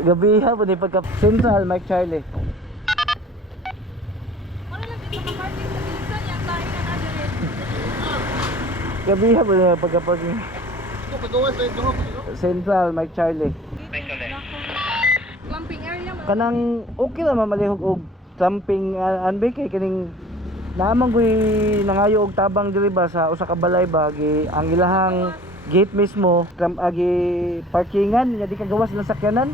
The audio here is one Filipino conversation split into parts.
Gabi ha po ni pagka Central Mike Charlie. Lang. Gabi ha po ni pagka parking. Central Mike Charlie. Clamping area mo. Kanang okay ra mamalihog og camping uh, anbe kay kining naamang koy nangayo og tabang diri ba sa usa ka balay ba gi ang ilahang gate mismo agi parkingan nga di ka gawas ng sakyanan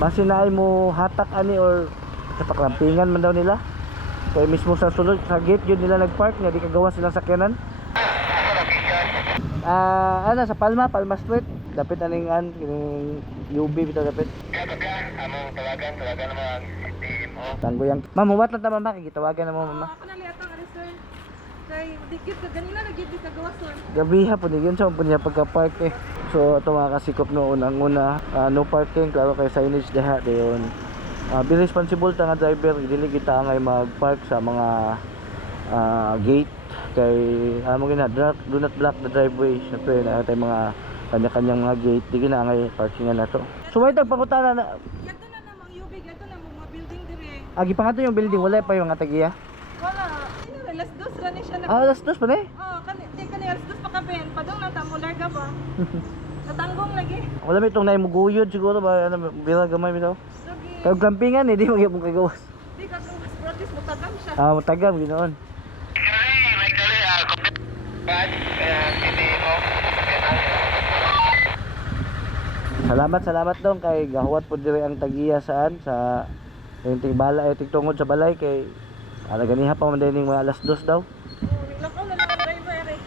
base na mo hatak ani or sa paklampingan man daw nila kay mismo sa sulod sa gate yun nila nagpark nga di ka gawas silang sakyanan Ah, ano sa Palma, Palma Street. Dapit aning an kining UB bitaw dapit. Tanggo yang. Ma'am, huwat lang ta mama kay gitawagan na mo mama. Ako na lihat ang sir. Kay dikit ka ganina nagit di ka gawas sir. Gabi ha po yun sa po niya pagka-park eh. So ito mga kasikop no unang una, ah, no parking klaro kay signage diha dayon. Ah, be responsible ta nga driver dili kita ngay mag-park sa mga ah, gate kay amo gina do not block the driveway syempre na tay mga kanya-kanyang mga gate di gina ngay parkingan na to so wait pangutana na Yato na namang yubig, yato na mga building dire. agi pa nga to yung building wala pa yung atagiya Wala. Ino na las dos ra ni siya na. ah alas dos pa na eh Oh, kani di kani alas dos pa ka ben. Padong na ta mo larga ba. Natanggong lagi. wala may itong naimuguyod siguro ba ano bila gamay mi daw Sige. kay glampingan eh di magyapon kagawas Di ka kung mas practice mo tagam siya. ah matagam ginoon Salamat, salamat dong kay gahuwat po dire ang tagiya saan sa yung tigbala ay tigtungod sa balay kay ala ganiha pa man dining mga alas dos daw. Oh, Lakaw na lang ang driver eh.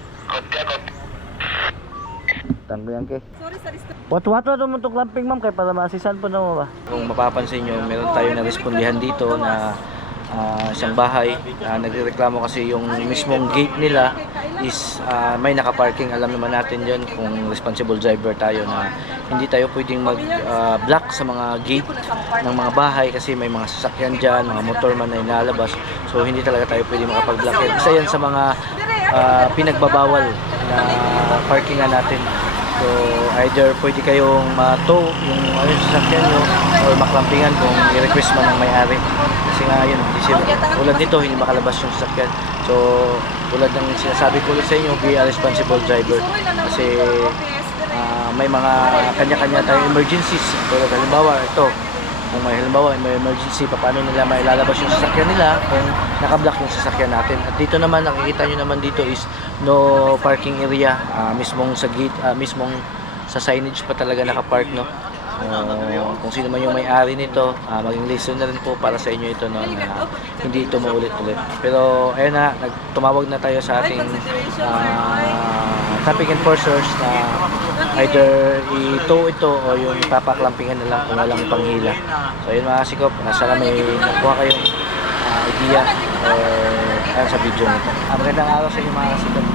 Tanggo yan kay. Sorry sa disturb. Wat-wat na mo tong clamping ma'am kay para maasisan po na mo ba. Kung mapapansin nyo, meron tayo na respondihan dito na ah, isang bahay. Uh, nagreklamo kasi yung mismong gate nila is ah, may nakaparking. Alam naman natin yun kung responsible driver tayo na hindi tayo pwedeng mag-block sa mga gate ng mga bahay kasi may mga sasakyan dyan, mga motor man na inalabas. So hindi talaga tayo pwedeng makapag-block. Isa yan sa mga ah, pinagbabawal na parkingan natin. So either pwede kayong ma-tow yung ano yung sasakyan nyo or maklampingan kung i-request man ng may-ari. Kasi nga yun, hindi sila, tulad nito hindi makalabas yung sasakyan. So tulad ng sinasabi ko sa inyo, be a responsible driver. Kasi ah, may mga kanya-kanya tayong emergencies. Tulad halimbawa ito, kung may halimbawa may emergency, paano nila mailalabas yung sasakyan nila kung nakablock yung sasakyan natin. At dito naman, nakikita nyo naman dito is no parking area, ah, mismong sa gate, ah, mismong sa signage pa talaga nakapark, no? So, kung sino man yung may-ari nito, ah, maging lesson na rin po para sa inyo ito, no? Na hindi ito maulit-ulit. Pero, ayun na, nagtumawag na tayo sa ating ah, traffic enforcers na either i-tow ito o yung ipapaklampingan na lang kung walang panghila. So ayun mga sikop, uh, sana may nakuha kayong ah, idea or ayan sa video nito. Ah, magandang araw sa inyo mga sikop.